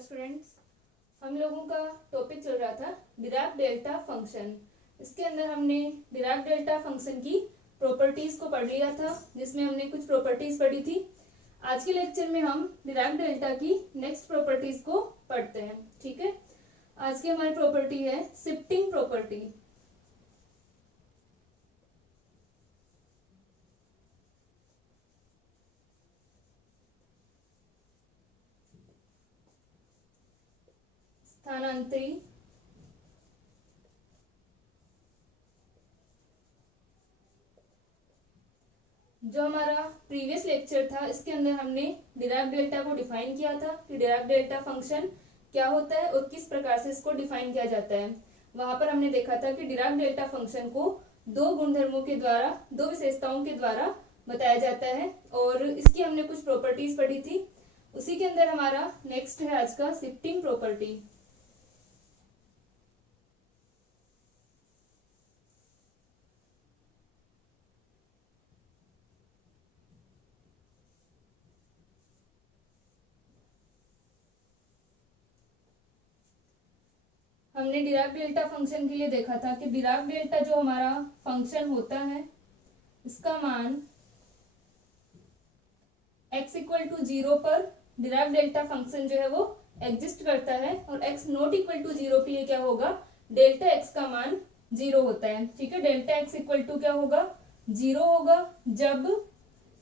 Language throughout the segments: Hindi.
स्टूडेंट्स, हम लोगों का टॉपिक चल रहा था डिराक डेल्टा फंक्शन। इसके अंदर हमने डिराक डेल्टा फंक्शन की प्रॉपर्टीज को पढ़ लिया था, जिसमें हमने कुछ प्रॉपर्टीज पढ़ी थी। आज के लेक्चर में हम डिराक डेल्टा की नेक्स्ट प्रॉपर्टीज को पढ़ते हैं। ठीक है, आज की हमारी प्रॉपर्टी है शिफ्टिंग प्रॉपर्टी। स्थानांतरी जो हमारा प्रीवियस लेक्चर था, इसके अंदर हमने डिराक डेल्टा को डिफाइन किया था कि डिराक डेल्टा फंक्शन क्या होता है और किस प्रकार से इसको डिफाइन किया जाता है। वहां पर हमने देखा था कि डिराक डेल्टा फंक्शन को दो गुणधर्मों के द्वारा, दो विशेषताओं के द्वारा बताया जाता है और इसकी हमने कुछ प्रॉपर्टीज पढ़ी थी। उसी के अंदर हमारा नेक्स्ट है आज का शिफ्टिंग प्रॉपर्टी। हमने डिराक डेल्टा फंक्शन के लिए देखा था कि डिराक डेल्टा जो हमारा फंक्शन होता है, इसका मान x इक्वल टू 0 पर डिराक डेल्टा फंक्शन जो है वो एग्जिस्ट करता है और x नॉट इक्वल टू 0 के लिए क्या होगा, डेल्टा x का मान 0 होता है। ठीक है, डेल्टा x इक्वल टू क्या होगा, 0 होगा जब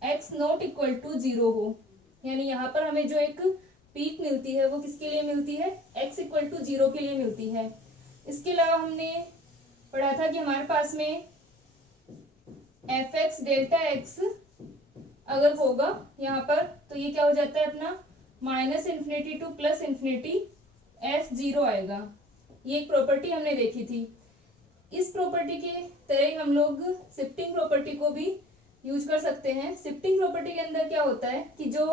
x नॉट इक्वल टू 0 हो। यानी यहाँ पर हमें जो एक पीक मिलती है वो किसके लिए मिलती है, x इक्वल टू 0 के लिए मिलती है। इसके अलावा हमने पढ़ा था कि हमारे पास में fx डेल्टा x अगर होगा यहाँ पर, तो ये क्या हो जाता है अपना minus infinity to plus infinity f0 आएगा। ये एक प्रॉपर्टी हमने देखी थी। इस प्रॉपर्टी के तरह ही हम लोग शिफ्टिंग प्रॉपर्टी को भी यूज कर सकते हैं। शिफ्टिंग प्रॉपर्टी के अंदर क्या होता है कि जो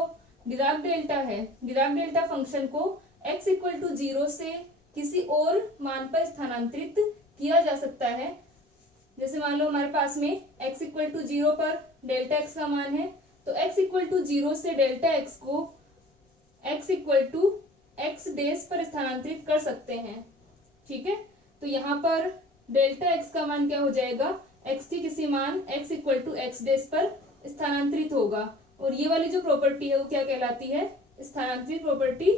डिराक डेल्टा है, डिराक डेल्टा फंक्शन को x इक्वल टू 0 से किसी और मान पर स्थानांतरित किया जा सकता है। जैसे मान लो हमारे पास में x इक्वल टू 0 पर डेल्टा x का मान है, तो x इक्वल टू 0 से डेल्टा x को x equal to x dash पर स्थानांतरित कर सकते हैं। ठीक है, तो यहाँ पर डेल्टा x का मान क्या हो जाएगा, x की किसी मान x equal to x dash पर स्थानांतरित होगा। और ये वाली जो प्रॉपर्टी है वो क्या कहलाती है, स्थानांतरित प्रॉपर्टी,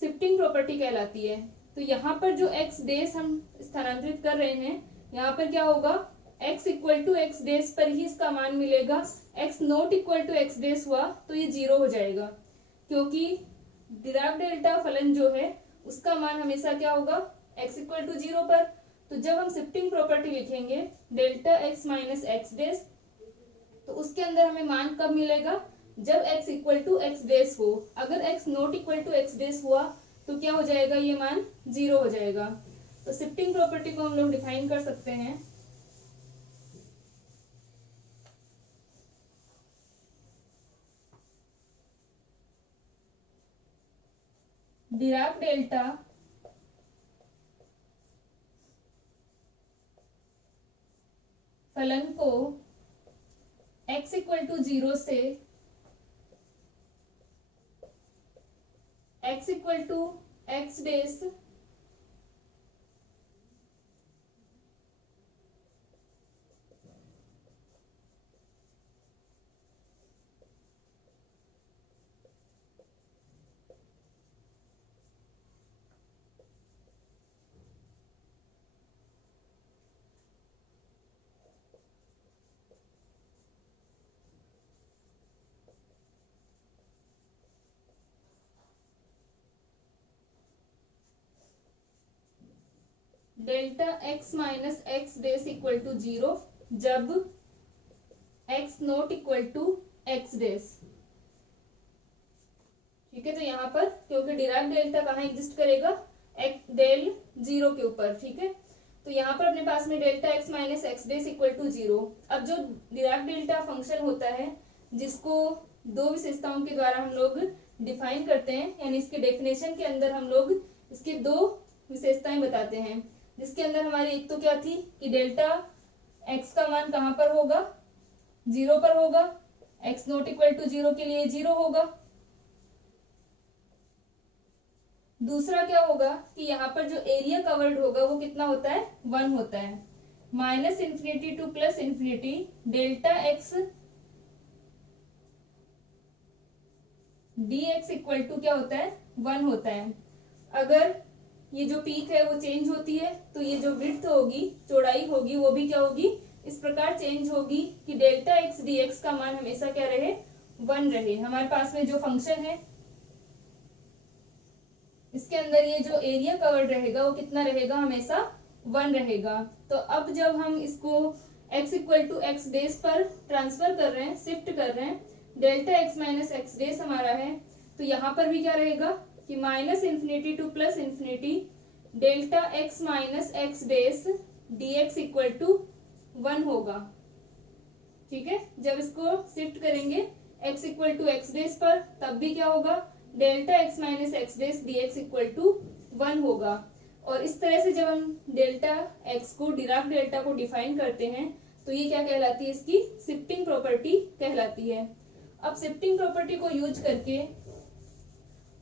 शिफ्टिंग प्रॉपर्टी कहलाती है। तो यहाँ पर जो x डेस हम स्थानांतरित कर रहे हैं, यहाँ पर क्या होगा, x equal to x dash पर ही इसका मान मिलेगा। x not equal to x dash हुआ तो ये 0 हो जाएगा, क्योंकि डिराक डेल्टा फलन जो है उसका मान हमेशा क्या होगा, x इक्वल टू 0 पर। तो जब हम शिफ्टिंग प्रॉपर्टी लिखेंगे delta x minus x dash, तो उसके अंदर हमें मान कब मिलेगा, जब x equal to x dash हो। अगर x not equal to x dash हुआ तो क्या हो जाएगा, ये मान 0 हो जाएगा। तो शिफ्टिंग प्रॉपर्टी को हम लोग डिफाइन कर सकते हैं। डिराक डेल्टा फलन को x इक्वल टू 0 से x equal to x dash delta x minus x dash equal to 0 जब x not equal to x dash. ठीक है, तो यहाँ पर क्योंकि डिराक डेल्टा कहाँ एग्जिस्ट करेगा, डेल 0 के ऊपर। ठीक है, तो यहाँ पर अपने पास में delta x minus x dash equal to 0। अब जो डिराक डेल्टा फंक्शन होता है, जिसको दो विशेषताओं के द्वारा हम लोग डिफाइन करते हैं, यानी इसके डेफिनेशन के अंदर हम लोग इसके दो विशेषताएं बताते हैं, जिसके अंदर हमारी एक तो क्या थी कि डेल्टा x का मान कहाँ पर होगा, 0 पर होगा। x नॉट इक्वल टू 0 के लिए 0 होगा। दूसरा क्या होगा कि यहाँ पर जो एरिया कवर्ड होगा वो कितना होता है, 1 होता है। Minus infinity to plus infinity delta x d x equal to क्या होता है, 1 होता है। अगर ये जो पीक है वो चेंज होती है तो ये जो विड्थ होगी, चौड़ाई होगी, वो भी क्या होगी, इस प्रकार चेंज होगी कि डेल्टा एक्स डी एक्स का मान हमेशा क्या रहे, 1 रहे। हमारे पास में जो फंक्शन है इसके अंदर ये जो एरिया कवर्ड रहेगा वो कितना रहेगा, हमेशा 1 रहेगा। तो अब जब हम इसको x equal to x dash पर ट्रांसफर कर रहे हैं, शिफ्ट कर रहे हैं, delta x minus x dash हमारा है, तो यहाँ पर भी क्या रहेगा कि minus infinity to plus infinity delta x minus x dash d x equal to 1 होगा। ठीक है, जब इसको शिफ्ट करेंगे x equal to x dash पर तब भी क्या होगा, delta x minus x dash d x equal to 1 होगा। और इस तरह से जब हम डेल्टा एक्स को, डिराक डेल्टा को डिफाइन करते हैं तो ये क्या कहलाती है, इसकी शिफ्टिंग प्रॉपर्टी कहलाती है। अब शिफ्टिंग प्रॉपर्टी को यूज करके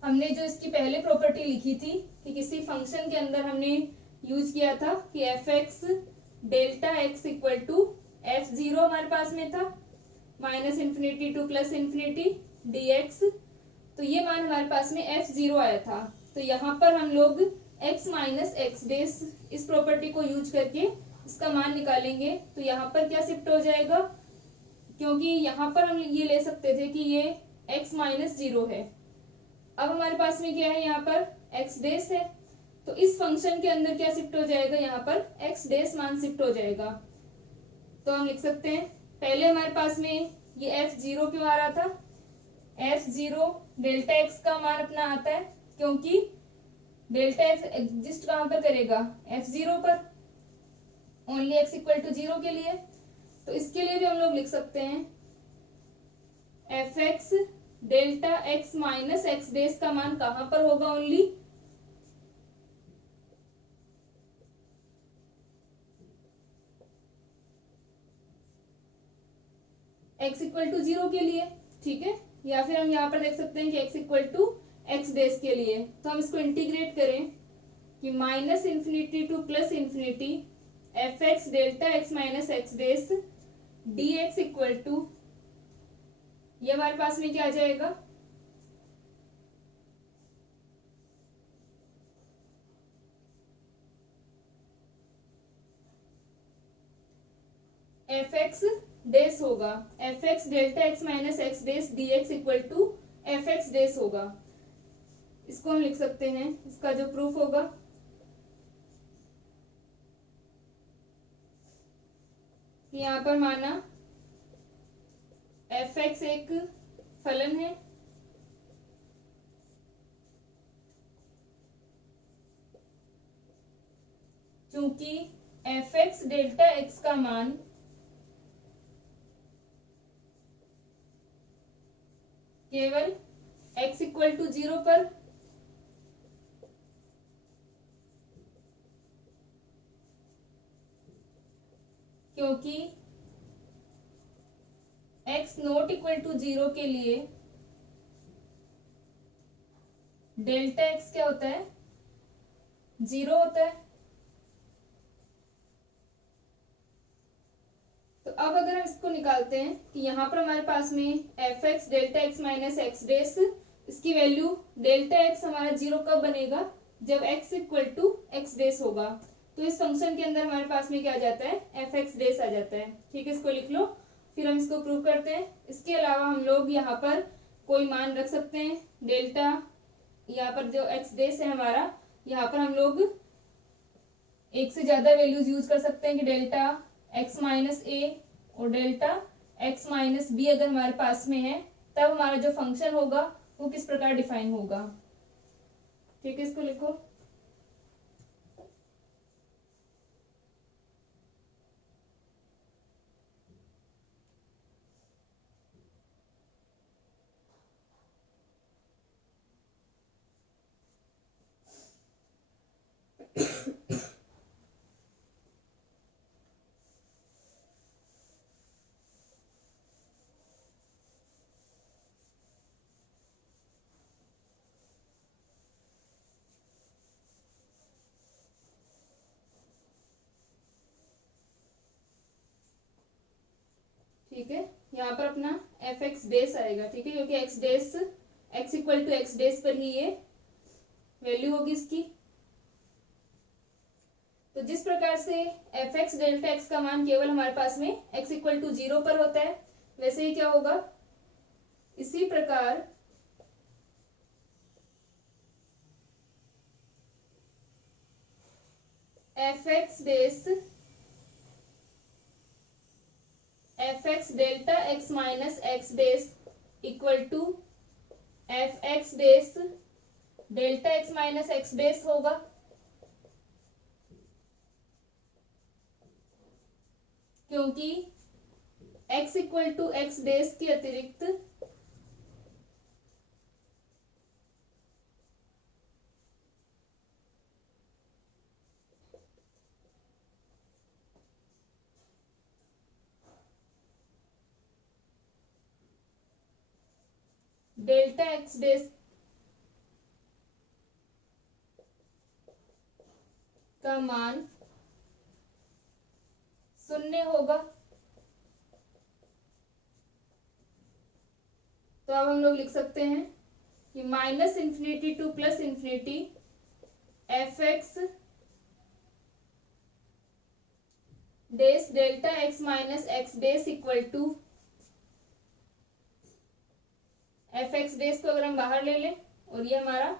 हमने जो इसकी पहले प्रॉपर्टी लिखी थी कि किसी फंक्शन के अंदर हमने यूज किया था कि f x delta x equal to f zero हमारे पास में था, minus infinity to plus infinity d x, तो ये मान हमारे पास में एफ जीरो आया था। तो यहाँ पर हम लोग x माइनस एक्स डेस इस प्रॉपर्टी को यूज करके इसका मान निकालेंगे। तो यहाँ पर क्या शिफ्ट हो जाएगा, क्योंकि यहाँ पर हम ये ले सकते थे कि ये x माइनस जीरो है। अब हमारे पास में क्या है, यहाँ पर x डेस है, तो इस फंक्शन के अंदर क्या शिफ्ट हो जाएगा, यहाँ पर x डेस मान शिफ्ट हो जाएगा। तो हम लिख सकते हैं, पहले हमारे पास में ये एफ जीरो क्यों आ रहा था, एफ जीरो डेल्टा एक्स का मान अपना आता है, क्योंकि डेल्टा एक्स एग्जिस्ट कहां पर करेगा, एफ जीरो पर, only x equal to zero के लिए। तो इसके लिए भी हम लोग लिख सकते हैं f x delta x minus x dash का मान कहां पर होगा, only x equal to zero के लिए। ठीक है, या फिर हम यहाँ पर देख सकते हैं कि x equal to x dash के लिए। तो हम इसको इंटीग्रेट करें कि minus infinity to plus infinity f x delta x minus x dash d x equal to, ये हमारे पास में क्या आ जाएगा, एफ एक्स डेस होगा, f x delta x minus x dash d x equal to f x dash होगा। इसको हम लिख सकते हैं, इसका जो प्रूफ होगा कि यहाँ पर माना एफ एक्स एक फलन है, क्योंकि एफ एक्स डेल्टा एक्स का मान केवल x इक्वल टू जीरो पर क्योंकि x not equal to zero के लिए डेल्टा x क्या होता है, जीरो होता है। तो अब अगर हम इसको निकालते हैं कि यहाँ पर हमारे पास में f x delta x minus x dash, इसकी वैल्यू डेल्टा एक्स हमारा जीरो कब बनेगा, जब x equal to x dash होगा। तो इस फंक्शन के अंदर हमारे पास में क्या आ जाता है, एफ एक्स डेस आ जाता है। ठीक है, इसको लिख लो, फिर हम इसको प्रूव करते हैं। इसके अलावा हम लोग यहाँ पर कोई मान रख सकते हैं, डेल्टा, यहाँ पर जो एक्स डेस है हमारा, यहाँ पर हम लोग एक से ज्यादा वैल्यूज यूज कर सकते हैं कि डेल्टा एक्स माइनस ए और डेल्टा एक्स माइनस बी अगर हमारे पास में है, तब हमारा जो फंक्शन होगा वो किस प्रकार डिफाइन होगा। ठीक है, इसको लिखो, ठीक है, यहाँ पर अपना एफ एक्स डेस आएगा, ठीक है, क्योंकि x dash x equal to x dash पर ही ये वैल्यू होगी इसकी। तो जिस प्रकार से एफ एक्स डेल्टा एक्स का मान केवल हमारे पास में एक्स इक्वल टू 0 पर होता है, वैसे ही क्या होगा, इसी प्रकार f x delta x minus x dash equal to f x dash delta x minus x dash होगा। क्योंकि x equal to x dash के अतिरिक्त डेल्टा एक्स डेस का मान 0 होगा। तो अब हम लोग लिख सकते हैं कि minus infinity to plus infinity f x dash delta x minus x dash equal to f x dash को अगर हम बाहर ले लें और ये हमारा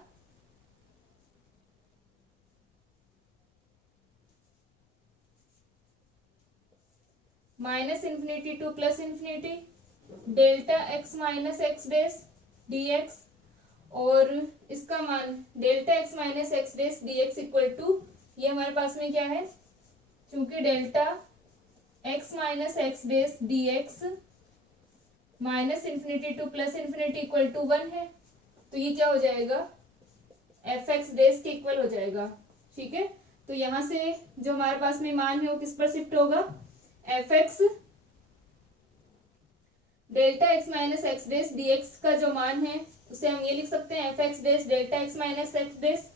minus infinity to plus infinity delta x minus x dash d x, और इसका मान delta x minus x dash d x equal to, ये हमारे पास में क्या है, चूंकि delta x minus x dash d x minus infinity to plus infinity equal to 1 है, तो ये क्या हो जाएगा, एफ एक्स डेस के इक्वल हो जाएगा। ठीक है, तो यहां से जो हमारे पास में मान है वो किस पर शिफ्ट होगा, f x delta x minus x dash d x का जो मान है उसे हम ये लिख सकते हैं f x dash delta x minus x dash.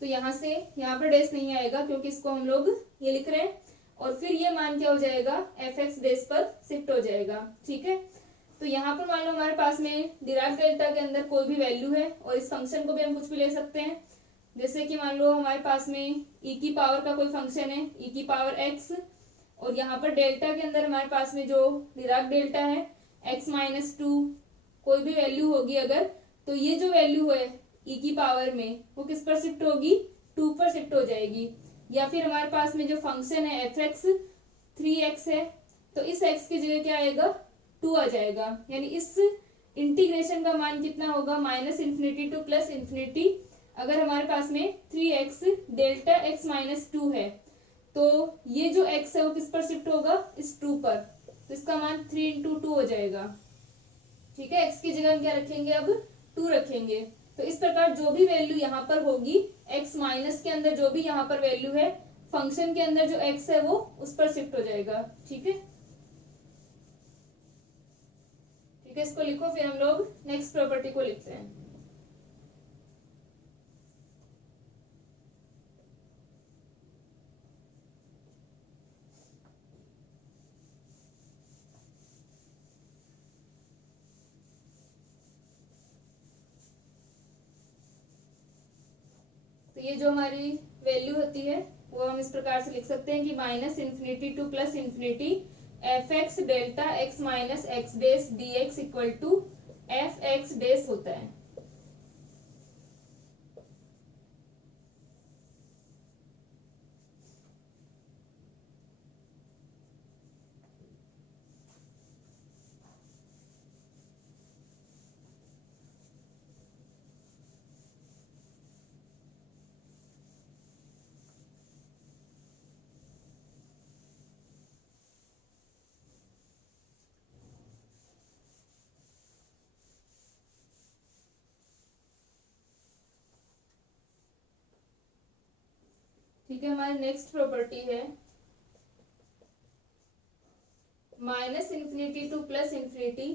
तो यहाँ से यहाँ पर डेस नहीं आएगा क्योंकि इसको हम लोग ये लिख रहे हैं, और फिर ये मान क्या हो जाएगा, एफ एक्स डेस पर शिफ्ट हो जाएगा। ठीक है, तो यहाँ पर मान लो हमारे पास में डिराक डेल्टा के अंदर कोई भी वैल्यू है, और इस फंक्शन को भी हम कुछ भी ले सकते हैं, जैसे कि मान लो हमारे पास में ई की पावर का कोई फंक्शन है ई की पावर एक्स, और यहाँ पर डेल्टा के अंदर हमारे पास में जो डिराक डेल्टा है एक्स माइनस टू, कोई भी वैल्यू होगी अगर, तो ये जो वैल्यू है ई की पावर में वो किस पर शिफ्ट होगी, 2 पर शिफ्ट हो जाएगी। या फिर हमारे पास में जो फंक्शन है एफ एक्स 3x है, तो इस x की जगह क्या आएगा, 2 आ जाएगा, यानी इस इंटीग्रेशन का मान कितना होगा, minus infinity to plus infinity. अगर हमारे पास में 3x डेल्टा x माइनस 2 है, तो ये जो x है वो किस पर शिफ्ट होगा, इस 2 पर, तो इसका मान 3 इंटू 2 हो जाएगा। ठीक है, x की जगह हम क्या रखेंगे, अब 2 रखेंगे। तो इस प्रकार जो भी वैल्यू यहाँ पर होगी x माइनस के अंदर जो भी यहाँ पर वैल्यू है, फंक्शन के अंदर जो x है वो उस पर शिफ्ट हो जाएगा। ठीक है, ठीक है, इसको लिखो, फिर हम लोग नेक्स्ट प्रॉपर्टी को लिखते हैं। तो ये जो हमारी वैल्यू होती है वो हम इस प्रकार से लिख सकते हैं कि minus infinity to plus infinity f x delta x minus x dash d x equal to f x dash होता है। ठीक है, हमारी नेक्स्ट प्रॉपर्टी है minus infinity to plus infinity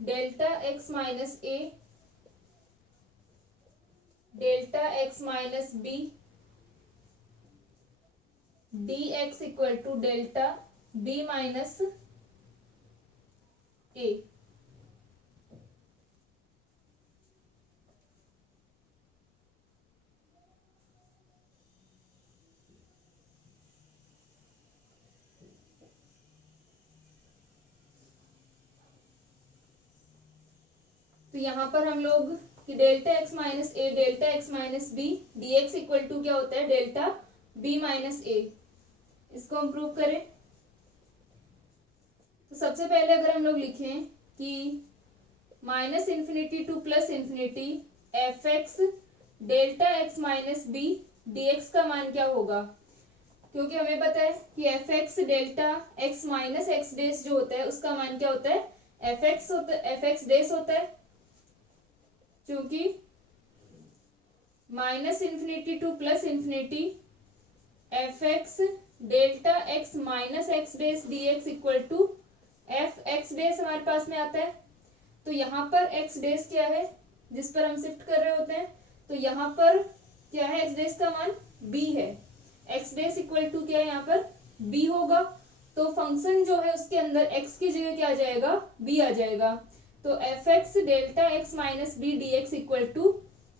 delta x minus a delta x minus b d x equal to delta b minus a. तो यहाँ पर हम लोग कि delta x minus a delta x minus b d x equal to क्या होता है डेल्टा बी माइनस ए। इसको हम प्रूव करें तो सबसे पहले अगर हम लोग लिखें कि minus infinity to plus infinity f x delta x minus b d x का मान क्या होगा, क्योंकि हमें पता है कि f x delta x minus x dash जो होता है उसका मान क्या होता है एफ एक्स होता है, एफ एक्स डेस होता है। क्योंकि minus infinity to plus infinity f x delta x minus x dash d x equal to f x dash हमारे पास में आता है। तो यहाँ पर एक्स डेस क्या है जिस पर हम शिफ्ट कर रहे होते हैं, तो यहाँ पर क्या है एक्स डेस का मान बी है। एक्स डेस इक्वल टू क्या है यहाँ पर बी होगा। तो फंक्शन जो है उसके अंदर एक्स की जगह क्या आ जाएगा बी आ जाएगा। तो f x delta x minus b d x equal to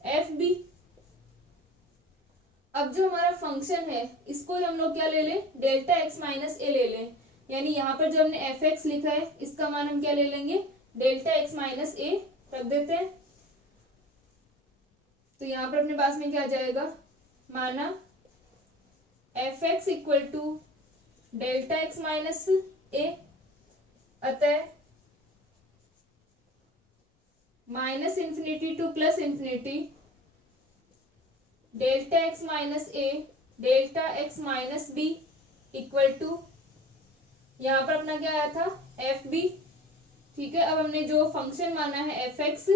f b. अब जो हमारा फंक्शन है इसको हम लोग क्या ले लें डेल्टा एक्स माइनस ए ले लें, यानी यहाँ पर जो हमने एफ एक्स लिखा है इसका मान हम क्या ले लेंगे डेल्टा एक्स माइनस ए रख देते हैं। तो यहाँ पर अपने पास में क्या आ जाएगा माना f x equal to delta x minus a, अतः minus infinity to plus infinity delta x minus a delta x minus b equal to यहाँ पर अपना क्या आया था एफ बी। ठीक है, अब हमने जो फंक्शन माना है एफ एक्स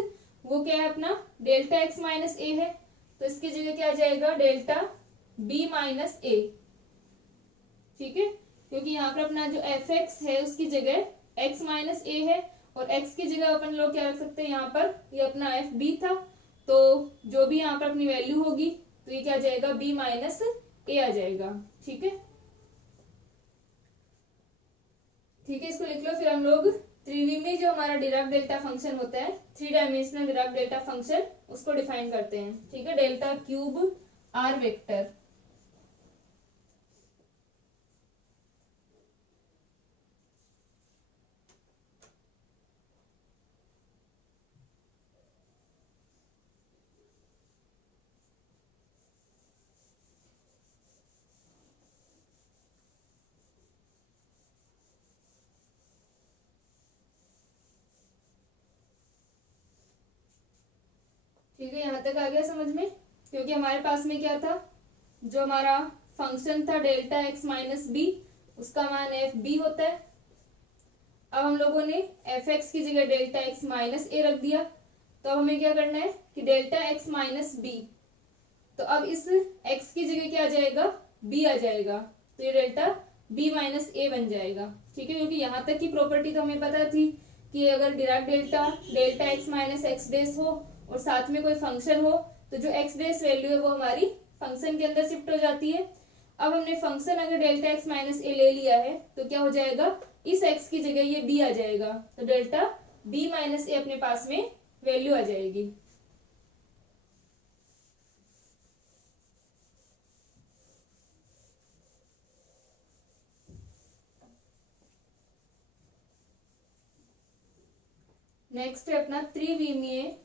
वो क्या है अपना डेल्टा एक्स माइनस ए है, तो इसकी जगह क्या आ जाएगा डेल्टा बी माइनस ए। ठीक है, क्योंकि यहाँ पर अपना जो एफ एक्स है उसकी जगह एक्स माइनस ए है और x की जगह अपन लोग क्या रख सकते हैं यहाँ पर ये अपना एफ बी था, तो जो भी यहाँ पर अपनी वैल्यू होगी तो ये क्या आ जाएगा b माइनस ए आ जाएगा। ठीक है, ठीक है, इसको लिख लो। फिर हम लोग त्रिविमीय जो हमारा डिराक डेल्टा फंक्शन होता है, three dimensional Dirac delta function, उसको डिफाइन करते हैं। ठीक है, डेल्टा क्यूब आर वेक्टर। ठीक है, यहाँ तक आ गया समझ में, क्योंकि हमारे पास में क्या था जो हमारा फंक्शन था डेल्टा एक्स माइनस बी उसका मान एफ बी होता है। अब हम लोगों ने एफ एक्स की जगह डेल्टा एक्स माइनस ए रख दिया, तो अब हमें क्या करना है कि डेल्टा एक्स माइनस बी, तो अब इस एक्स की जगह क्या आ जाएगा बी आ जाएगा, तो ये डेल्टा बी माइनस ए बन जाएगा। ठीक है, क्योंकि यहाँ तक की प्रॉपर्टी तो हमें पता थी कि अगर Dirac delta delta x minus x dash हो और साथ में कोई फंक्शन हो तो जो एक्स डेस वैल्यू है वो हमारी फंक्शन के अंदर शिफ्ट हो जाती है। अब हमने फंक्शन अगर डेल्टा एक्स माइनस ए ले लिया है तो क्या हो जाएगा इस एक्स की जगह ये बी आ जाएगा, तो डेल्टा बी माइनस ए अपने पास में वैल्यू आ जाएगी। नेक्स्ट है अपना त्रिविमीय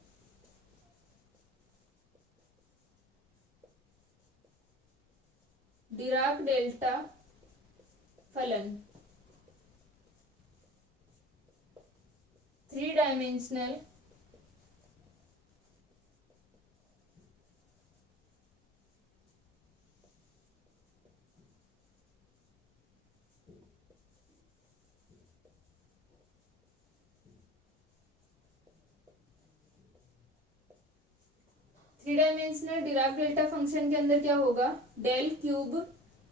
डिराक डेल्टा फलन, three dimensional three dimensional Dirac delta function के अंदर क्या होगा del cube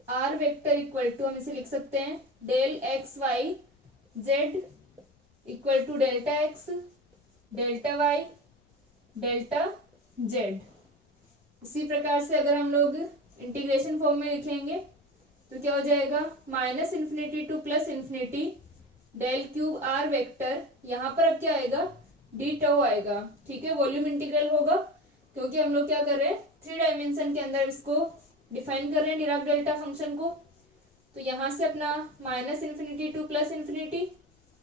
r vector equal to हम इसे लिख सकते हैं del x y z equal to delta x delta y delta z. इसी प्रकार से अगर हम लोग इंटीग्रेशन फॉर्म में लिखेंगे तो क्या हो जाएगा minus infinity to plus infinity del cube r vector, यहाँ पर अब क्या आएगा, डी टो आएगा। ठीक है, वॉल्यूम इंटीग्रल होगा क्योंकि हम लोग क्या कर रहे हैं, 3 डायमेंशन के अंदर इसको डिफाइन कर रहे हैं डिराक डेल्टा फंक्शन को। तो यहाँ से अपना minus infinity to plus infinity,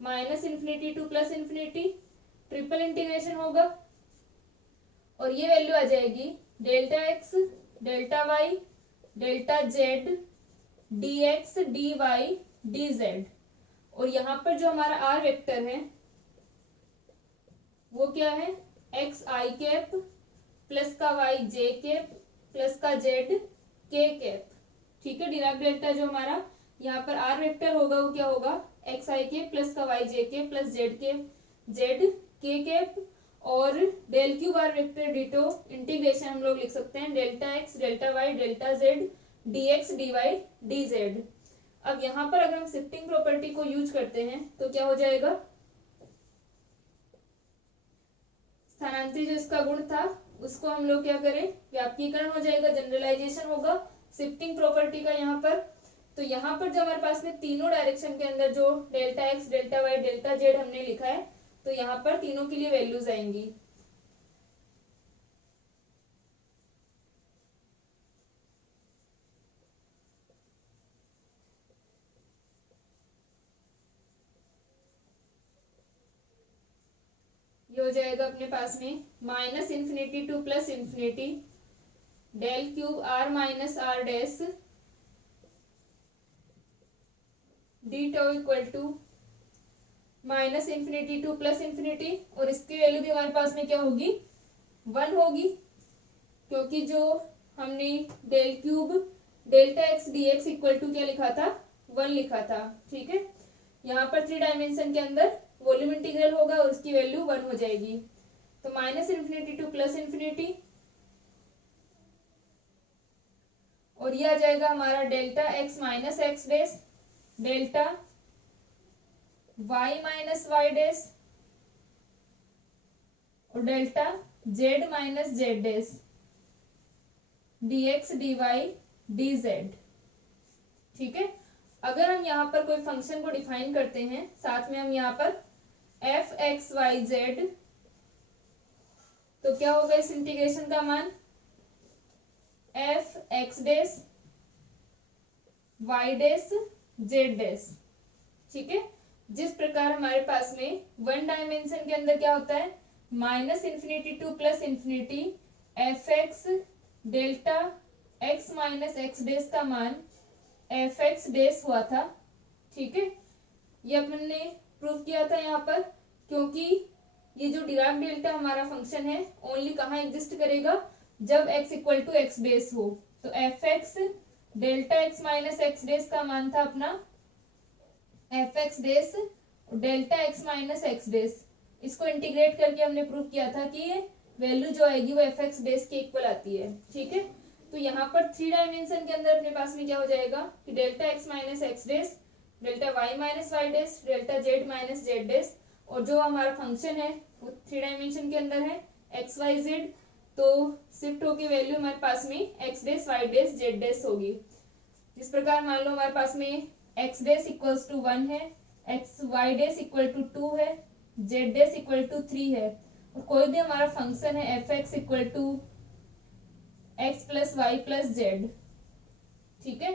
minus infinity to plus infinity, triple integration होगा और ये वैल्यू आ जाएगी delta x, delta y, delta z, d x, d y, d z. और यहाँ पर जो हमारा आर वेक्टर है वो क्या है, एक्स आई कैप प्लस का वाई जे कैप प्लस का जेड के कैप। ठीक है, डिराक डेल्टा जो हमारा यहाँ पर आर वेक्टर होगा वो क्या होगा, एक्स आई कैप प्लस का y j cap plus z cap, z के कैप। और del cube r vector ditto integration हम लोग लिख सकते हैं delta x, delta y, delta z, d x, d y, d z. अब यहाँ पर अगर हम शिफ्टिंग प्रॉपर्टी को यूज करते हैं तो क्या हो जाएगा, स्थानांतरी जो इसका गुण था उसको हम लोग क्या करें, व्यापकीकरण हो जाएगा, जनरलाइजेशन होगा शिफ्टिंग प्रॉपर्टी का यहाँ पर। तो यहाँ पर जो हमारे पास में तीनों डायरेक्शन के अंदर जो delta x, delta y, delta z हमने लिखा है, तो यहाँ पर तीनों के लिए वैल्यूज आएंगी। ये हो जाएगा अपने पास में minus infinity to plus infinity del cube r minus r dash d tau equal to minus infinity to plus infinity, और इसकी वैल्यू भी हमारे पास में क्या होगी, 1 होगी, क्योंकि जो हमने del cube delta x d x equal to क्या लिखा था, 1 लिखा था। ठीक है, यहाँ पर 3 डायमेंशन के अंदर वॉल्यूम इंटीग्रल होगा और उसकी वैल्यू 1 हो जाएगी। तो minus infinity to plus infinity, और ये आ जाएगा हमारा delta x minus x dash, delta y minus y dash, और delta z minus z dash, d x, d y, d z. ठीक है, अगर हम यहाँ पर कोई फंक्शन को डिफाइन करते हैं, साथ में हम यहाँ पर एफ एक्स वाई जेड, तो क्या होगा इस इंटीग्रेशन का मान, f x dash y dash z dash. ठीक है, जिस प्रकार हमारे पास में 1 डायमेंशन के अंदर क्या होता है, minus infinity to plus infinity f x delta x minus x dash का मान एफ एक्स डैश हुआ था। ठीक है, ये अपन ने प्रूव किया था यहाँ पर, क्योंकि ये जो डिराक डेल्टा हमारा फंक्शन है ओनली कहाँ एग्जिस्ट करेगा, जब x equal to x dash हो। तो f x delta x minus x dash का मान था अपना f x dash delta x minus x dash. इसको इंटीग्रेट करके हमने प्रूव किया था कि ये वैल्यू जो आएगी वो एफ एक्स डैश के इक्वल आती है। ठीक है, तो यहाँ पर 3 डायमेंशन के अंदर अपने पास में क्या हो जाएगा कि delta x minus x dash, delta y minus y dash, delta z minus z dash, और जो हमारा फंक्शन है वो 3 डायमेंशन के अंदर है एक्स वाई जेड। तो शिफ्ट होके वैल्यू हमारे पास में x dash y dash z dash होगी। जिस प्रकार मान लो हमारे पास में एक्स डैश इक्वल्स टू 1 है, x y dash equal to 2 है, जेड डैश इक्वल टू 3 है, और कोई भी हमारा फंक्शन है f x equal to x plus y plus z. ठीक है,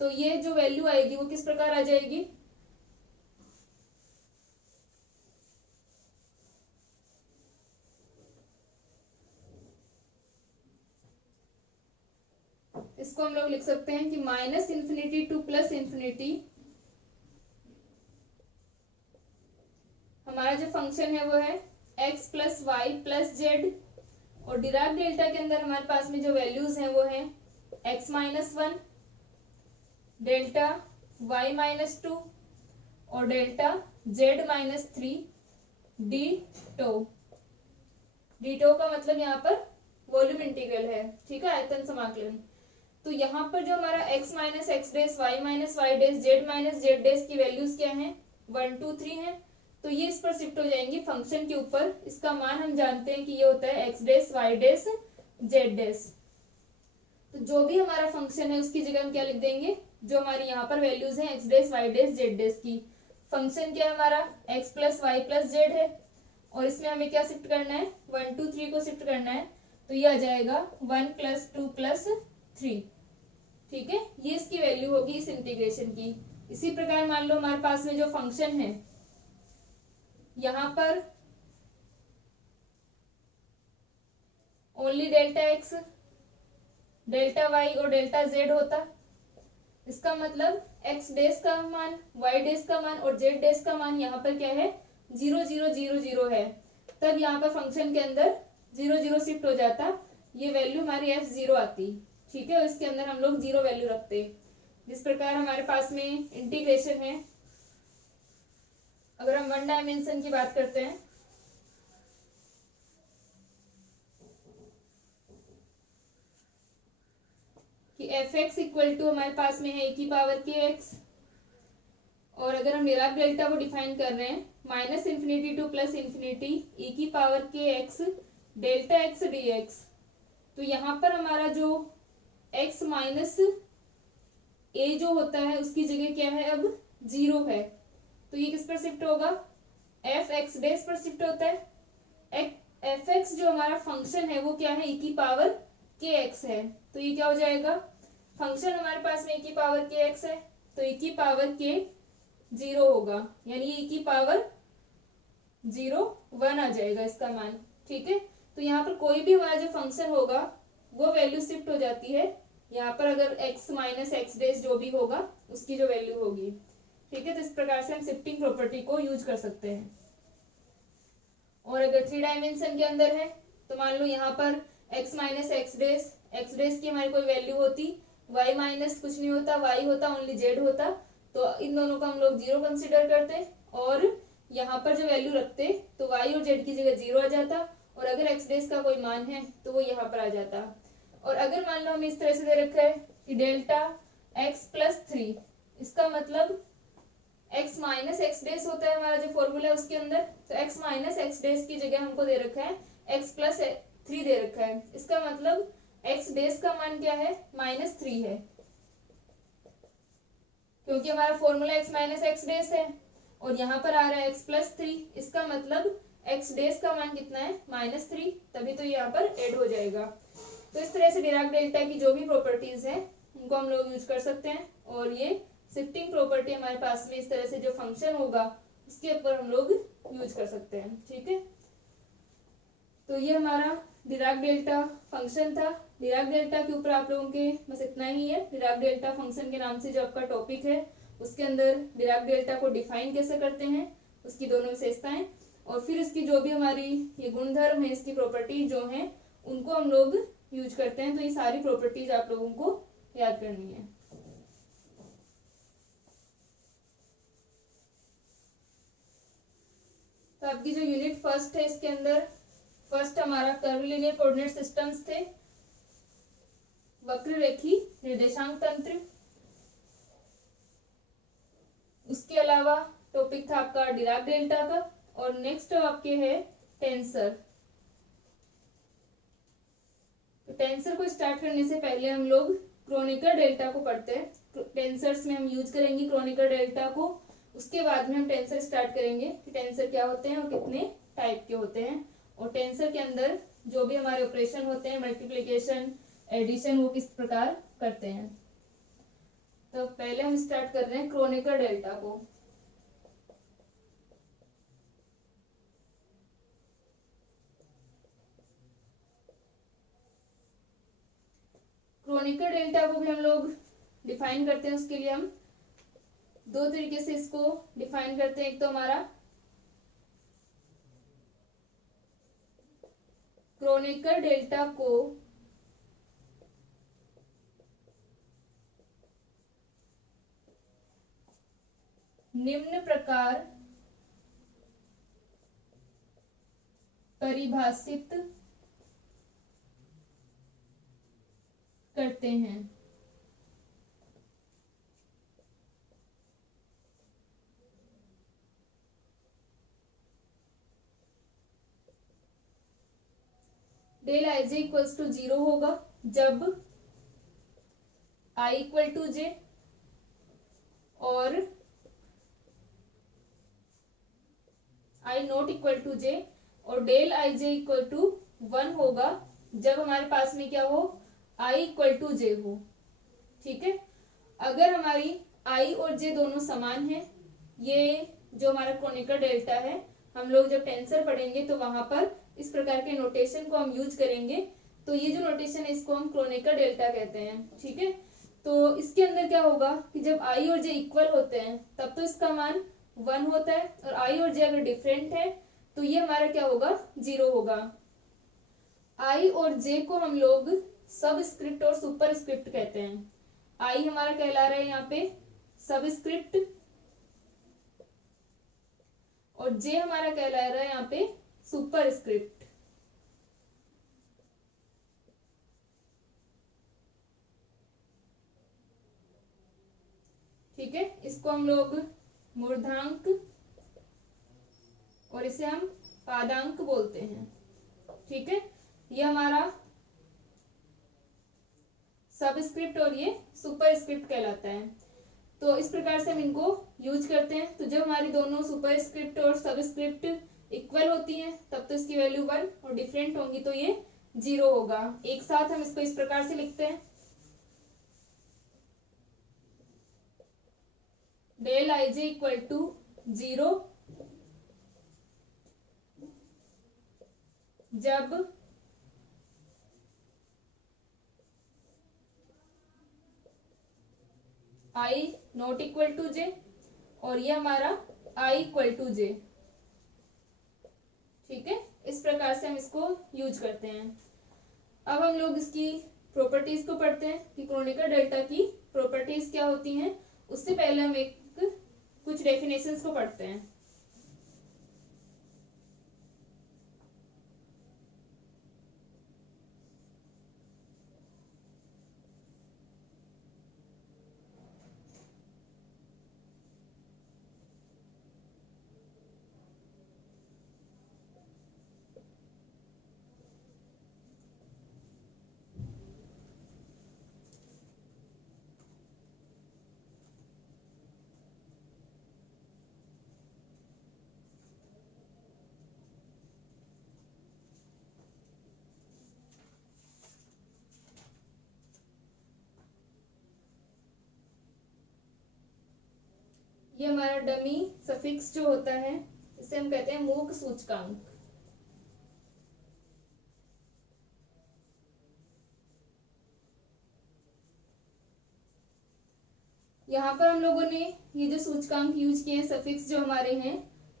तो ये जो वैल्यू आएगी वो किस प्रकार आ जाएगी, इसको हम लोग लिख सकते हैं कि minus infinity to plus infinity हमारा जो फंक्शन है वो है x plus y plus z, और डिराक डेल्टा के अंदर हमारे पास में जो वैल्यूज हैं वो है x minus 1, delta y minus 2 और delta z minus 3 d tau. D tau का मतलब यहाँ पर वॉल्यूम इंटीग्रल है। ठीक है, आयतन समाकलन। तो यहाँ पर जो हमारा x minus x dash, y minus y dash, z minus z dash की वैल्यूज क्या हैं, 1 2 3 है। तो ये इस पर शिफ्ट हो जाएंगी फंक्शन के ऊपर। इसका मान हम जानते हैं कि ये होता है x dash y dash z dash. तो जो भी हमारा फंक्शन है उसकी जगह हम क्या लिख देंगे, जो हमारी यहाँ पर वैल्यूज हैं x dash y dash z dash की। फंक्शन क्या है हमारा x plus y plus z है, और इसमें हमें क्या शिफ्ट करना है 1 2 3 को शिफ्ट करना है, तो ये आ जाएगा 1 प्लस 2 प्लस 3। ठीक है, ये इसकी वैल्यू होगी इस इंटीग्रेशन की। इसी प्रकार मान लो हमारे पास में जो फंक्शन है यहाँ पर only delta x, delta y और डेल्टा जेड होता, इसका मतलब एक्स डेज का मान, वाई डेज का मान और जेड डेज का मान यहाँ पर क्या है 0 0 0 0 है, तब यहाँ पर फंक्शन के अंदर 0 0 शिफ्ट हो जाता, ये वैल्यू हमारी f0 आती। ठीक है, और इसके अंदर हम लोग 0 वैल्यू रखते। जिस प्रकार हमारे पास में इंटीग्रेशन है, अगर हम 1 डायमेंशन की बात करते हैं कि fx इक्वल टू हमारे पास में है e की पावर kx, और अगर हम डिराक डेल्टा को डिफाइन कर रहे हैं minus infinity to plus infinity e की power kx delta x dx, तो यहाँ पर हमारा जो x माइनस a जो होता है उसकी जगह क्या है अब 0 है, तो ये किस पर शिफ्ट होगा f x डेज पर शिफ्ट होता है। f x जो हमारा फंक्शन है वो क्या है e की पावर kx है, तो ये क्या हो जाएगा फंक्शन हमारे पास में e की पावर kx है, तो e की पावर k 0 होगा, यानी e की पावर 0 1 आ जाएगा इसका मान। ठीक है, तो यहाँ पर कोई भी हमारा जो फंक्शन होगा वो वैल्यू शिफ्ट हो जाती है यहाँ पर, अगर x माइनस एक्स डेज जो भी होगा उसकी जो वैल्यू होगी। ठीक है, तो इस प्रकार से हम शिफ्टिंग प्रॉपर्टी को यूज कर सकते हैं। और अगर 3 डायमेंशन के अंदर है तो मान लो यहाँ पर x माइनस एक्स डेज की हमारी कोई वैल्यू होती, y माइनस कुछ नहीं होता, y होता ओनली z होता, तो इन दोनों को हम लोग 0 कंसिडर करते और यहाँ पर जो वैल्यू रखते तो y और z की जगह 0 आ जाता, और अगर x डेज का कोई मान है तो वो यहाँ पर आ जाता। और अगर मान लो हमें इस तरह से दे रखा है कि डेल्टा x प्लस 3, इसका मतलब x माइनस एक्स डेज होता है हमारा जो फॉर्मूला है उसके अंदर, तो x माइनस एक्स डेज की जगह हमको दे रखा है x प्लस 3 दे रखा है, इसका मतलब x डेज का मान क्या है -3 है, क्योंकि हमारा formula x minus x days है और यहाँ पर आ रहा है x प्लस 3, इसका मतलब x डेज का मान कितना है -3, तभी तो यहाँ पर ऐड हो जाएगा। तो इस तरह से डिराक डेल्टा की जो भी प्रॉपर्टीज हैं उनको हम लोग यूज कर सकते हैं, और ये शिफ्टिंग प्रॉपर्टी हमारे पास में इस तरह से जो फंक्शन होगा उसके ऊपर हम लोग यूज कर सकते हैं। ठीक है, तो ये हमारा डिराक डेल्टा फंक्शन था। डिराक डेल्टा के ऊपर आप लोगों के बस इतना ही है। डिराक डेल्टा फंक्शन के नाम से जो आपका टॉपिक है उसके अंदर डिराक डेल्टा को डिफाइन कैसे करते हैं, उसकी दोनों विशेषताएं, और फिर इसकी जो भी हमारी ये गुणधर्म है, इसकी प्रॉपर्टी जो है उनको हम लोग यूज करते हैं। तो ये सारी प्रॉपर्टीज आप लोगों को याद करनी है। तो आपकी जो यूनिट फर्स्ट है इसके अंदर फर्स्ट हमारा कर्वीलिनियर कोऑर्डिनेट सिस्टम्स थे, वक्र रेखी निर्देशांक तंत्र, उसके अलावा टॉपिक था आपका डिराक डेल्टा का, और नेक्स्ट आपके है टेंसर। तो टेंसर को स्टार्ट करने से पहले हम लोग क्रोनिकर डेल्टा को पढ़ते हैं। टेंसर्स में हम यूज करेंगे क्रोनिकर डेल्टा को, उसके बाद में हम टेंसर स्टार्ट करेंगे कि टेंसर क्या होते हैं और कितने टाइप के होते हैं, और टेंसर के अंदर जो भी हमारे ऑपरेशन होते हैं मल्टीप्लिकेशन एडिशन वो किस प्रकार करते हैं। तो पहले हम स्टार्ट कर रहे हैं क्रोनिकर डेल्टा को। क्रोनिकर डेल्टा को भी हम लोग डिफाइन करते हैं, उसके लिए हम दो तरीके से इसको डिफाइन करते हैं। एक तो हमारा क्रोनिकर डेल्टा को निम्न प्रकार परिभाषित करते हैं। Del i j equals to 0 होगा जब i इक्वल टू जे और i not equal to j और del i j equal to 1 होगा जब हमारे पास में क्या हो, आई इक्वल टू जे हो। ठीक है, अगर हमारी आई और जे दोनों समान है, ये जो हमारा क्रोनिकल डेल्टा है, हम लोग जब टेंसर पढ़ेंगे तो वहां पर इस प्रकार के नोटेशन को हम यूज करेंगे। तो ये जो नोटेशन है इसको हम क्रोनिकल डेल्टा कहते हैं। ठीक है, तो इसके अंदर क्या होगा कि जब आई और जे इक्वल होते हैं तब तो इसका मान 1 होता है, और आई और जे अगर डिफरेंट है तो ये हमारा क्या होगा, 0 होगा। आई और जे को हम लोग सब स्क्रिप्ट और सुपर स्क्रिप्ट कहते हैं। आई हमारा कहला रहा है यहाँ पे सब स्क्रिप्ट और जे हमारा कहला रहा है यहाँ पे सुपर स्क्रिप्ट। ठीक है, इसको हम लोग मूर्धांक और इसे हम पादांक बोलते हैं। ठीक है, ये हमारा सबस्क्रिप्ट और ये सुपर स्क्रिप्ट कहलाता है। तो इस प्रकार से हम इनको यूज करते हैं। तो जब हमारी दोनों सुपर स्क्रिप्ट और सबस्क्रिप्ट इक्वल होती हैं तब तो इसकी वैल्यू 1 और डिफरेंट होंगी तो ये 0 होगा। एक साथ हम इसको इस प्रकार से लिखते हैं, del i j equal to 0 जब i not equal to j और ये हमारा आई इक्वल टू जे। ठीक है, इस प्रकार से हम इसको यूज करते हैं। अब हम लोग इसकी प्रॉपर्टीज को पढ़ते हैं कि क्रोनिकल डेल्टा की प्रॉपर्टीज क्या होती हैं। उससे पहले हम एक कुछ डेफिनेशंस को पढ़ते हैं। ये हमारा डमी सफिक्स जो होता है इसे हम कहते हैं मूक सूचकांक। यहाँ पर हम लोगों ने ये जो सूचकांक यूज किए हैं, सफिक्स जो हमारे हैं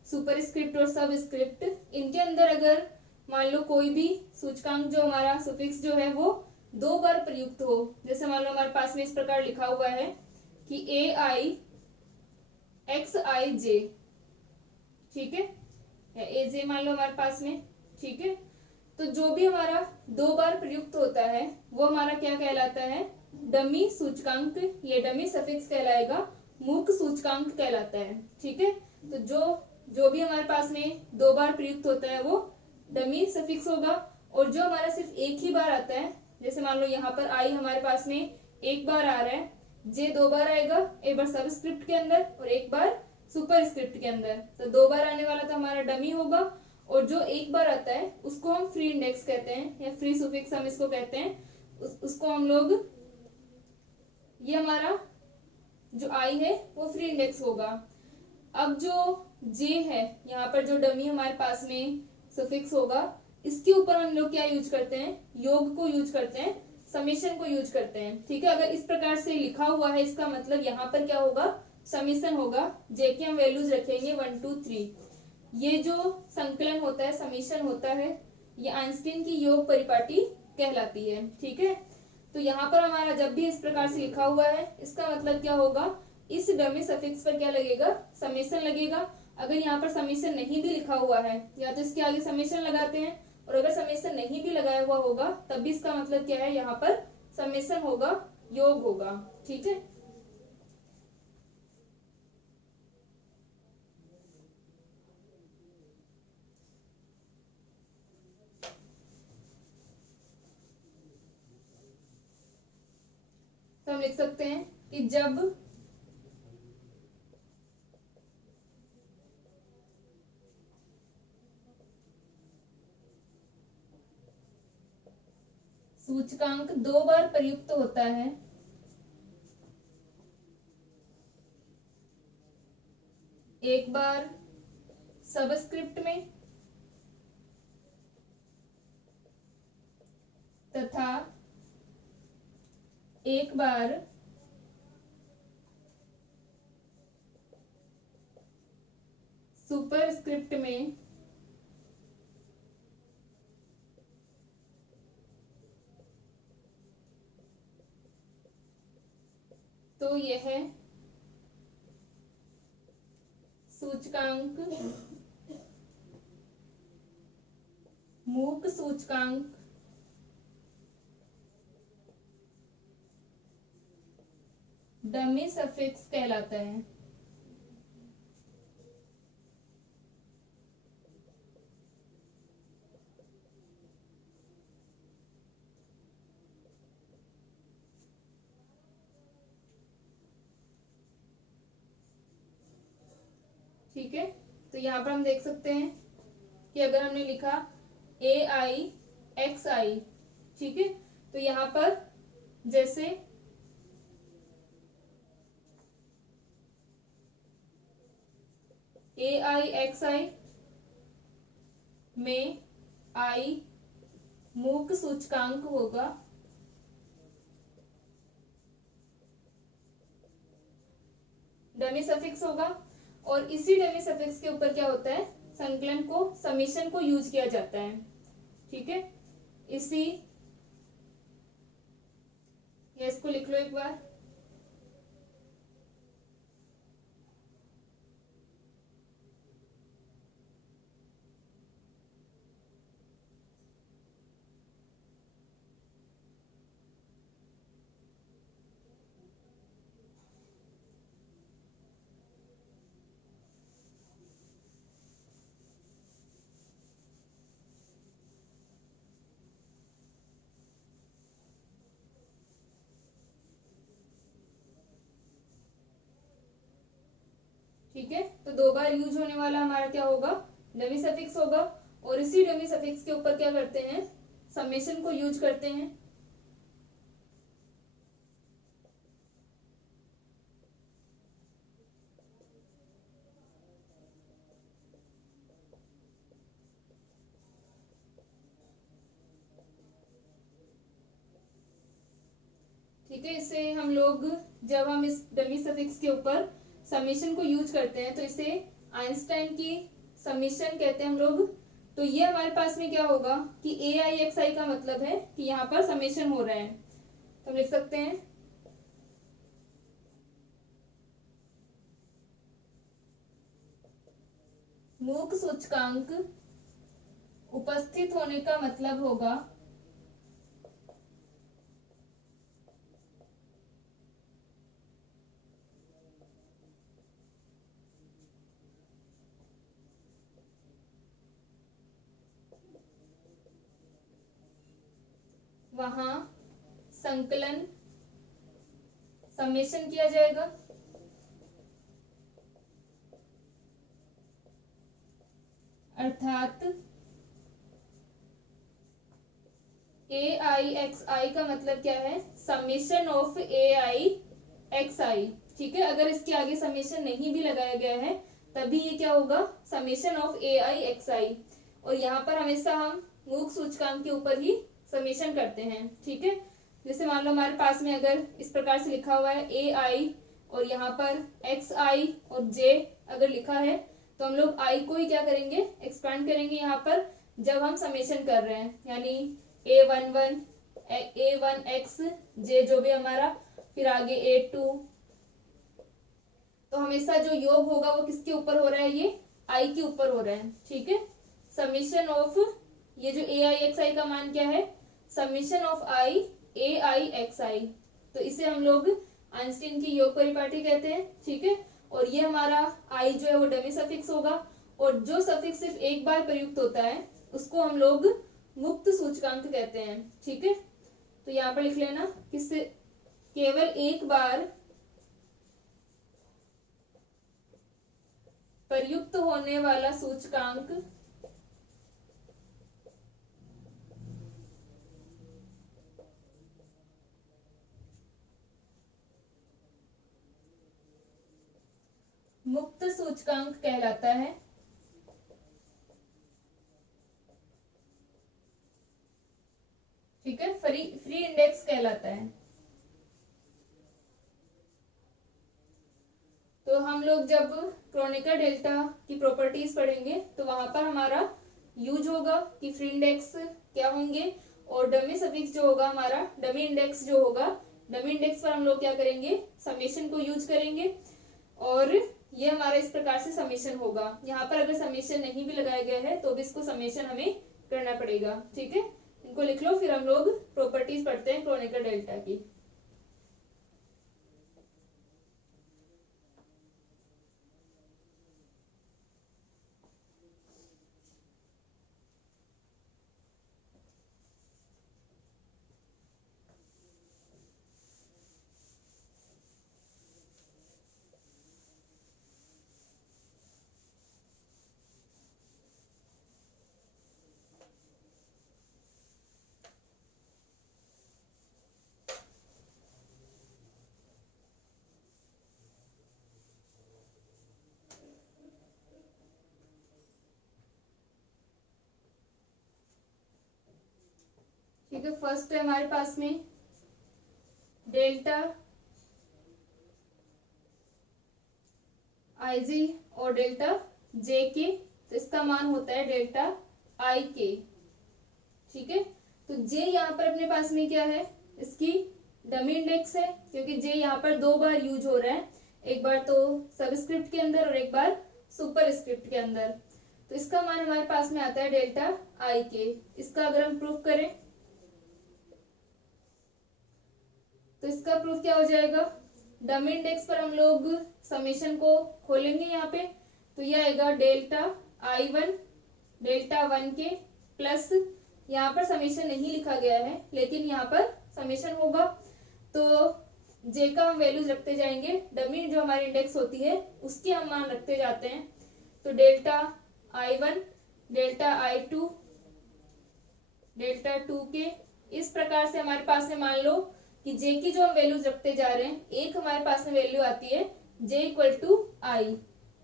सुपर स्क्रिप्ट और सब स्क्रिप्ट, इनके अंदर अगर मान लो कोई भी सूचकांक जो हमारा सफिक्स जो है वो 2 बार प्रयुक्त हो, जैसे मान लो हमारे पास में इस प्रकार लिखा हुआ है कि ए आई एक्स आई जे। ठीक है, ए जे मान लो हमारे पास में। ठीक है, तो जो भी हमारा 2 बार प्रयुक्त होता है वो हमारा क्या कहलाता है, डमी सूचकांक। ये डमी सफिक्स कहलाएगा, मूक सूचकांक कहलाता है। ठीक है, तो जो भी हमारे पास में 2 बार प्रयुक्त होता है वो डमी सफिक्स होगा, और जो हमारा सिर्फ एक ही बार आता है, जैसे मान लो यहाँ पर आई हमारे पास में एक बार आ रहा है, जे 2 बार आएगा, एक बार सबस्क्रिप्ट के अंदर और एक बार सुपर स्क्रिप्ट के अंदर। तो 2 बार आने वाला तो हमारा डमी होगा, और जो एक बार आता है उसको हम फ्री इंडेक्स कहते हैं या फ्री सुफिक्स हम इसको कहते हैं। उसको हम लोग, ये हमारा जो आई है वो फ्री इंडेक्स होगा। अब जो जे है यहाँ पर जो डमी हमारे पास में सुफिक्स होगा, इसके ऊपर हम लोग क्या यूज करते हैं, योग को यूज करते हैं, समेशन को यूज करते हैं। ठीक है, अगर इस प्रकार से लिखा हुआ है इसका मतलब यहाँ पर क्या होगा, समेशन होगा। जे की हम वैल्यूज रखेंगे 1 2 3। ये जो संकलन होता है, समेशन होता है, ये आइंस्टीन की योग परिपाटी कहलाती है। ठीक है, तो यहाँ पर हमारा जब भी इस प्रकार से लिखा हुआ है इसका मतलब क्या होगा, इस डमी सफिक्स पर क्या लगेगा, समेशन लगेगा। अगर यहाँ पर समेशन नहीं भी लिखा हुआ है या तो इसके आगे समेशन लगाते हैं, और अगर समेशन नहीं भी लगाया हुआ होगा तब भी इसका मतलब क्या है, यहाँ पर समेशन होगा, योग होगा। ठीक है, तो हम लिख सकते हैं कि जब सूचकांक 2 बार प्रयुक्त होता है एक बार सबस्क्रिप्ट में तथा एक बार सुपरस्क्रिप्ट में। तो यह सूचकांक मूक सूचकांक डमी सफिक्स कहलाता है। ठीक है, तो यहाँ पर हम देख सकते हैं कि अगर हमने लिखा AIXI, ठीक है, तो यहाँ पर जैसे AIXI में I मूक सूचकांक होगा, डमी सफिक्स होगा, और इसी डमी सफिक्स के ऊपर क्या होता है, संकलन को समीशन को यूज किया जाता है। ठीक है, इसी या इसको लिख लो एक बार। ठीक है, तो 2 बार यूज होने वाला हमारा क्या होगा, डमी सफिक्स होगा, और इसी डमी सफिक्स के ऊपर क्या करते हैं, समेशन को यूज करते हैं। ठीक है, इसे हम लोग जब हम इस डमी सफिक्स के ऊपर समेशन को यूज करते हैं तो इसे आइंस्टाइन की समेशन कहते हैं हम लोग। तो ये हमारे पास में क्या होगा कि AIXI का मतलब है कि यहाँ पर समेशन हो रहा है, तो हम लिख सकते हैं मूक सूचकांक उपस्थित होने का मतलब होगा वहां संकलन समेशन किया जाएगा। अर्थात AIXI का मतलब क्या है, समेशन ऑफ AIXI। ठीक है, अगर इसके आगे समेशन नहीं भी लगाया गया है तभी ये क्या होगा, समेशन ऑफ AIXI। और यहाँ पर हमेशा हम मूक सूचकांक के ऊपर ही समेशन करते हैं। ठीक है, जैसे मान लो हमारे पास में अगर इस प्रकार से लिखा हुआ है AI और यहाँ पर XI और J अगर लिखा है तो हम लोग I को ही क्या करेंगे, एक्सपांड करेंगे यहाँ पर जब हम समेशन कर रहे हैं, यानी A11 A1X J जो भी हमारा, फिर आगे A2। तो हमेशा जो योग होगा वो किसके ऊपर हो रहा है, ये I के ऊपर हो रहा है। ठीक है, समेशन ऑफ ये जो AIXI का मान क्या है, समेशन ऑफ I AIXI। तो इसे हम लोग आइंस्टीन की योग परिपाटी कहते हैं। ठीक है, और ये हमारा I जो है वो डमी सफिक्स होगा, और जो सफिक्स सिर्फ एक बार प्रयुक्त होता है उसको हम लोग मुक्त सूचकांक कहते हैं। ठीक है, तो यहाँ पर लिख लेना कि केवल एक बार प्रयुक्त होने वाला सूचकांक मुक्त सूचकांक कहलाता है। ठीक है, फ्री इंडेक्स कहलाता है। तो हम लोग जब क्रोनिकर डेल्टा की प्रॉपर्टीज पढ़ेंगे तो वहां पर हमारा यूज होगा कि फ्री इंडेक्स क्या होंगे, और डमी सफिक्स जो होगा हमारा डमी इंडेक्स जो होगा, डमी इंडेक्स पर हम लोग क्या करेंगे, समेशन को यूज करेंगे। और ये हमारा इस प्रकार से समेशन होगा। यहाँ पर अगर समेशन नहीं भी लगाया गया है तो भी इसको समेशन हमें करना पड़ेगा। ठीक है, इनको लिख लो, फिर हम लोग प्रॉपर्टीज पढ़ते हैं क्रोनिकर डेल्टा की। ठीक है, फर्स्ट है हमारे पास में डेल्टा आई जी और डेल्टा जे के, तो इसका मान होता है डेल्टा आई के। ठीक है, तो जे यहाँ पर अपने पास में क्या है, इसकी डमी इंडेक्स है, क्योंकि जे यहाँ पर दो बार यूज हो रहा है, एक बार तो सबस्क्रिप्ट के अंदर और एक बार सुपर स्क्रिप्ट के अंदर। तो इसका मान हमारे पास में आता है डेल्टा आई के। इसका अगर हम प्रूफ करें तो इसका प्रूफ क्या हो जाएगा, डमी इंडेक्स पर हम लोग समेशन को खोलेंगे यहाँ पे, तो यह आएगा delta i one delta one के प्लस, यहाँ पर समेशन नहीं लिखा गया है लेकिन यहाँ पर समेशन होगा, तो जे का हम वैल्यूज रखते जाएंगे, डमी जो हमारी इंडेक्स होती है उसके हम मान रखते जाते हैं। तो delta i one delta i two delta two के, इस प्रकार से हमारे पास में मान लो कि जे की जो हम वैल्यूज रखते जा रहे हैं, एक हमारे पास में वैल्यू आती है जे इक्वल टू आई,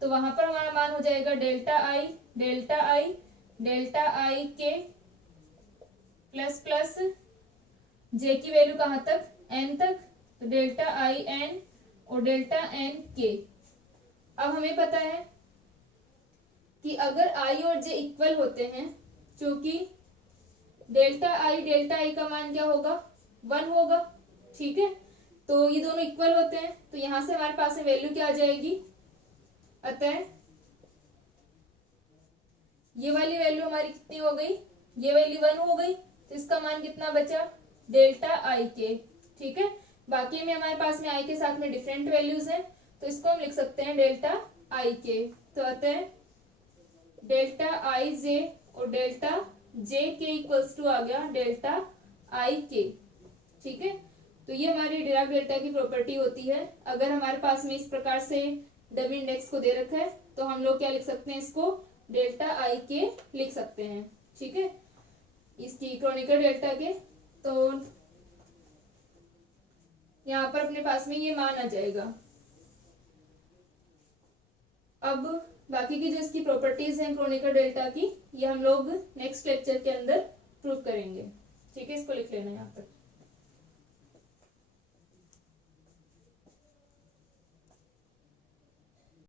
तो वहां पर हमारा मान हो जाएगा डेल्टा आई डेल्टा आई के प्लस प्लस जे की वैल्यू कहां तक, एन तक, तो डेल्टा आई एन और डेल्टा एन के। अब हमें पता है कि अगर आई और जे इक्वल होते हैं, क्योंकि डेल्टा आई का मान क्या होगा, 1 होगा। ठीक है, तो ये दोनों इक्वल होते हैं, तो यहां से हमारे पास में वैल्यू क्या आ जाएगी, अतः ये वाली वैल्यू हमारी कितनी हो गई, ये वैल्यू 1 हो गई, तो इसका मान कितना बचा, डेल्टा आई के। ठीक है, बाकी में हमारे पास में आई के साथ में डिफरेंट वैल्यूज हैं, तो इसको हम लिख सकते हैं डेल्टा आई के। तो अतः डेल्टा आई जे और डेल्टा जे के इक्वल्स टू आ गया डेल्टा आई के। ठीक है, तो ये हमारी डिराक डेल्टा की प्रॉपर्टी होती है। अगर हमारे पास में इस प्रकार से डमी इंडेक्स को दे रखा है तो हम लोग क्या लिख सकते हैं, इसको डेल्टा आई के लिख सकते हैं। ठीक है, इसकी क्रोनिकर डेल्टा के, तो यहाँ पर अपने पास में ये मान आ जाएगा। अब बाकी की जो इसकी प्रॉपर्टीज हैं क्रोनिकर डेल्टा की, ये हम लोग नेक्स्ट लेक्चर के अंदर प्रूव करेंगे। ठीक है, इसको लिख लेना यहाँ पर।